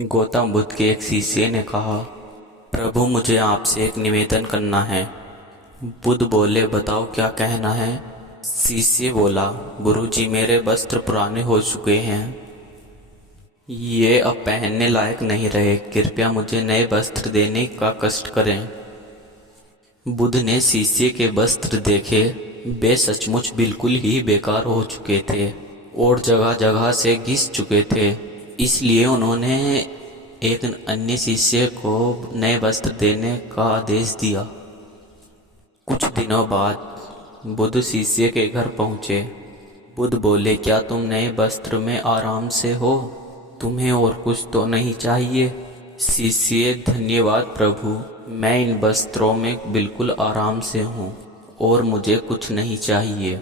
गौतम बुद्ध के एक शिष्य ने कहा, प्रभु मुझे आपसे एक निवेदन करना है। बुद्ध बोले, बताओ क्या कहना है। शिष्य बोला, गुरुजी मेरे वस्त्र पुराने हो चुके हैं, ये अब पहनने लायक नहीं रहे, कृपया मुझे नए वस्त्र देने का कष्ट करें। बुद्ध ने शिष्य के वस्त्र देखे, वे सचमुच बिल्कुल ही बेकार हो चुके थे और जगह जगह से घिस चुके थे। इसलिए उन्होंने एक अन्य शिष्य को नए वस्त्र देने का आदेश दिया। कुछ दिनों बाद बुद्ध शिष्य के घर पहुँचे। बुद्ध बोले, क्या तुम नए वस्त्र में आराम से हो? तुम्हें और कुछ तो नहीं चाहिए? शिष्य, धन्यवाद प्रभु, मैं इन वस्त्रों में बिल्कुल आराम से हूँ और मुझे कुछ नहीं चाहिए।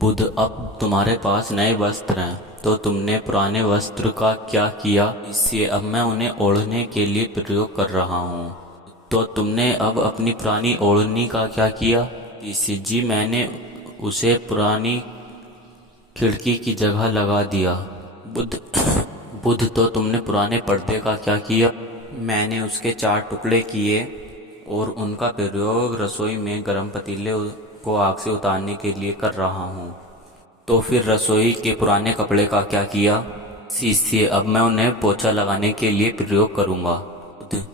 बुद्ध, अब तुम्हारे पास नए वस्त्र हैं तो तुमने पुराने वस्त्र का क्या किया? इससे अब मैं उन्हें ओढ़ने के लिए प्रयोग कर रहा हूँ। तो तुमने अब अपनी पुरानी ओढ़नी का क्या किया? इससे जी, मैंने उसे पुरानी खिड़की की जगह लगा दिया। बुद्ध बुद्ध, तो तुमने पुराने पर्दे का क्या किया? मैंने उसके 4 टुकड़े किए और उनका प्रयोग रसोई में गर्म पतीले को आग से उतारने के लिए कर रहा हूँ। तो फिर रसोई के पुराने कपड़े का क्या किया? शिष्य, अब मैं उन्हें पोछा लगाने के लिए प्रयोग करूँगा।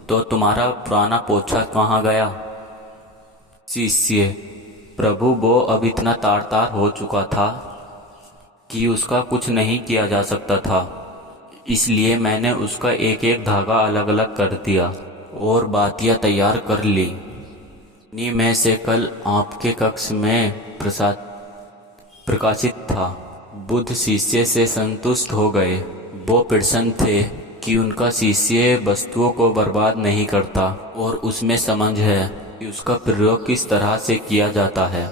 तो तुम्हारा पुराना पोछा कहाँ गया? शिष्य, प्रभु वो अब इतना तार तार हो चुका था कि उसका कुछ नहीं किया जा सकता था, इसलिए मैंने उसका एक एक धागा अलग अलग कर दिया और बातियाँ तैयार कर ली। इन्हीं में से कल आपके कक्ष में प्रकाशित था। बुद्ध शिष्य से संतुष्ट हो गए। वो प्रसन्न थे कि उनका शिष्य वस्तुओं को बर्बाद नहीं करता और उसमें समझ है कि उसका प्रयोग किस तरह से किया जाता है।